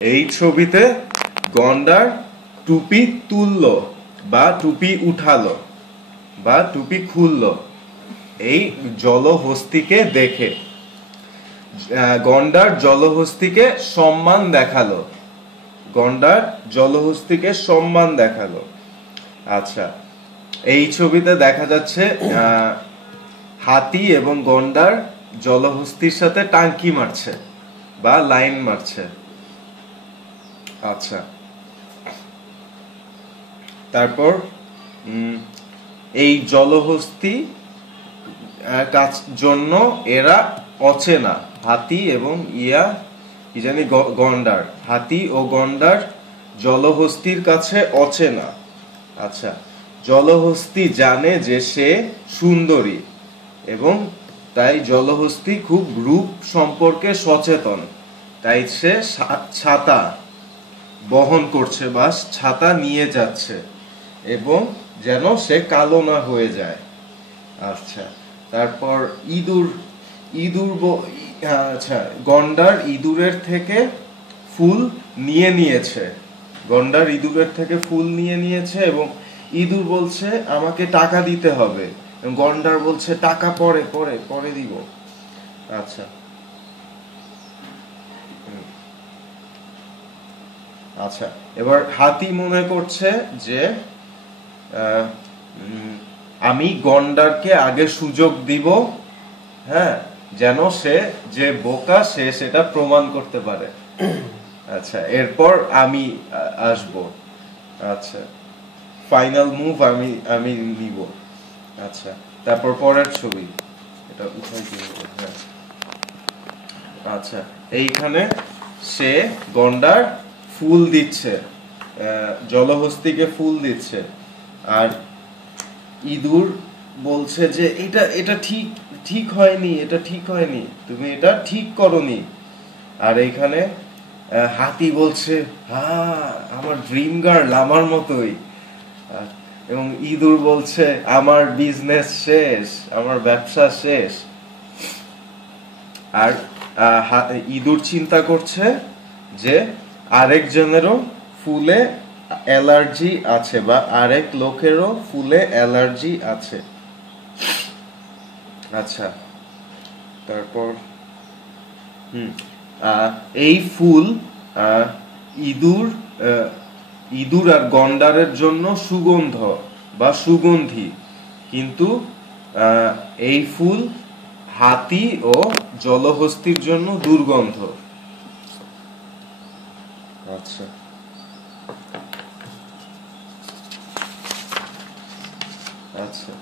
এই ছবিতে গন্ডার টুপি তুললো বা টুপি উঠালো বা টুপি খুললো এই জলহস্তিকে দেখে। গন্ডার জলহস্তিকে সম্মান দেখালো। গন্ডার জলহস্তিকে সম্মান দেখালো। আচ্ছা, এই ছবিতে দেখা যাচ্ছে হাতি এবং গন্ডার জলহস্তির সাথে টাঙ্কি মারছে বা লাইন মারছে। আচ্ছা, তারপর এই জলহস্তি জন্য এরা অচেনা, হাতি এবং কি জানি গন্ডার, হাতি ও গন্ডার জলহস্তির কাছে অচেনা। আচ্ছা, জলহস্তি জানে যে সে সুন্দরী এবং তাই জলহস্তি খুব রূপ সম্পর্কে সচেতন, তাই সে ছাতা বহন করছে বা ছাতা নিয়ে যাচ্ছে এবং যেন সে কালো না হয়ে যায়। আচ্ছা, তারপর আচ্ছা, গন্ডার ইঁদুরের থেকে ফুল নিয়ে নিয়েছে। গন্ডার ইঁদুরের থেকে ফুল নিয়ে নিয়েছে এবং ইঁদুর বলছে আমাকে টাকা দিতে হবে। গন্ডার বলছে টাকা পরে পরে পরে দিব। আচ্ছা, আচ্ছা, এবার হাতি মনে করছে যে আমি গন্ডারকে আগে সুযোগ দিব, হ্যাঁ, যেন সে যে বোকা সে সেটা প্রমাণ করতে পারে। আচ্ছা, এরপর আমি আসব। আচ্ছা, ফাইনাল মুভ আমি নিব। আচ্ছা, তারপর পরের ছবি, এটা উঠাই দিব। হ্যাঁ, আচ্ছা, এইখানে সে গন্ডার ফুল দিচ্ছে, জলহস্তিকে ফুল দিচ্ছে, আর ইঁদুর বলছে যে এটা এটা ঠিক ঠিক হয়নি, এটা ঠিক হয়নি, তুমি এটা ঠিক করনি। আর এইখানে হাতি বলছে হ্যাঁ আমার ড্রিম গার্ল আমার মতোই, এবং ইঁদুর বলছে আমার বিজনেস শেষ, আমার ব্যবসা শেষ। আর ইঁদুর চিন্তা করছে যে আরেকজনেরও ফুলে অ্যালার্জি আছে বা আরেক লোকেরও ফুলে অ্যালার্জি আছে। আচ্ছা, তারপর এই ফুল ইঁদুর ইঁদুর আর গন্ডারের জন্য সুগন্ধ বা সুগন্ধি, কিন্তু এই ফুল হাতি ও জলহস্তির জন্য দুর্গন্ধ। আচ্ছা, আচ্ছা,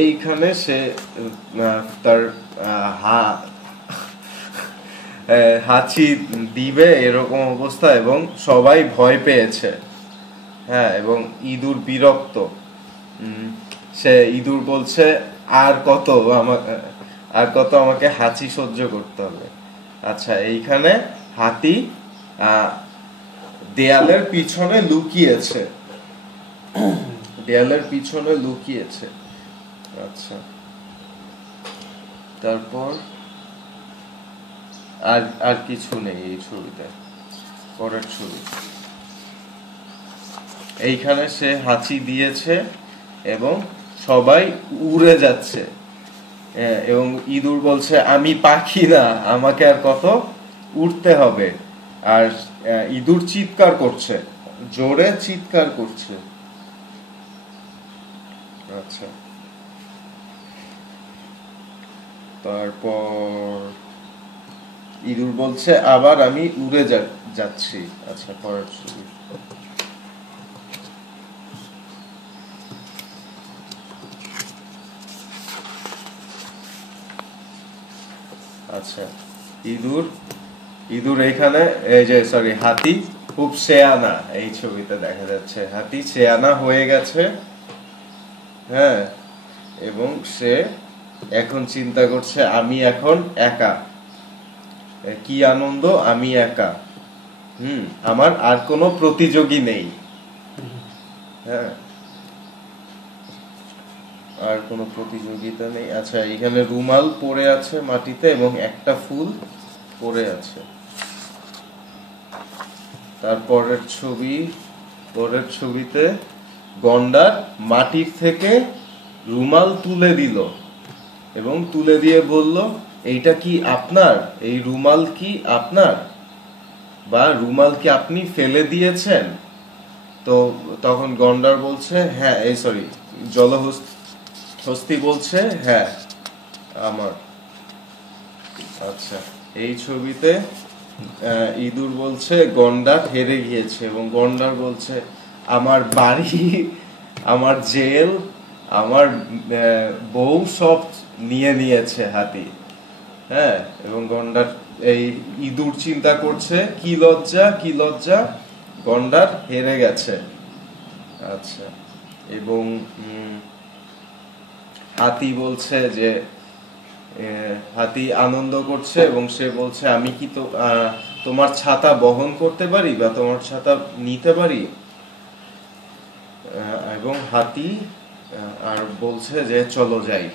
এইখানে সে তার হাঁচি দিবে এরকম অবস্থা এবং সবাই ভয় পেয়েছে। হ্যাঁ, এবং ইঁদুর বিরক্ত। সে ইঁদুর বলছে আর কত আমাকে হাঁচি সহ্য করতে হবে। আচ্ছা, এইখানে হাতি দেয়ালের পিছনে লুকিয়েছে, দেয়ালের পিছনে লুকিয়েছে। আচ্ছা, তারপর আর কিছু নেই এই ছবিতে। পরের ছবি, এইখানে সে হাঁচি দিয়েছে এবং সবাই উড়ে যাচ্ছে, এবং ইঁদুর বলছে আমি পাখি না, আমাকে আর কত উড়তে হবে। আর ইঁদুর চিৎকার করছে, জোরে চিৎকার করছে। আচ্ছা, তারপর ইঁদুর বলছে আবার আমি উড়ে যাচ্ছি। আচ্ছা, পরের ছবি। আচ্ছা, ইঁদুর এখানে এই যে সরি হাতি খুব শেয়ানা, এই ছবিতে দেখা যাচ্ছে হাতি শেয়ানা হয়ে গেছে। হ্যাঁ, এবং সে এখন চিন্তা করছে আমি এখন একা, কি আনন্দ আমি একা, আমার আর কোনো প্রতিযোগী নেই। হ্যাঁ, আর কোনো প্রতিযোগিতা নেই। আচ্ছা, এখানে রুমাল পড়ে আছে মাটিতে এবং একটা ফুল পড়ে আছে। তারপরের পরের ছবিতে গন্ডার মাটির থেকে রুমাল তুলে দিল এবং তুলে দিয়ে বলল, এইটা কি আপনার? এই রুমাল কি আপনার? বা রুমাল কি আপনি ফেলে দিয়েছেন? তো তখন গন্ডার বলছে হ্যাঁ, এই সরি, জলহস্তি বলছে হ্যাঁ আমার। আচ্ছা, এই ছবিতে ইঁদুর বলছে গন্ডার হেরে গিয়েছে এবং গন্ডার বলছে আমার বাড়ি, আমার জেল, আমার বউ সব নিয়ে নিয়েছে হাতি। হ্যাঁ, এবং গন্ডার এই ইঁদুর চিন্তা করছে কি লজ্জা, কি লজ্জা, গন্ডার হেরে গেছে। আচ্ছা, এবং হাতি বলছে যে হাতি আনন্দ করছে এবং সে বলছে আমি কি তো তোমার ছাতা বহন করতে পারি বা তোমার ছাতা নিতে পারি? এবং হাতি আর বলছে যে চলো যাই।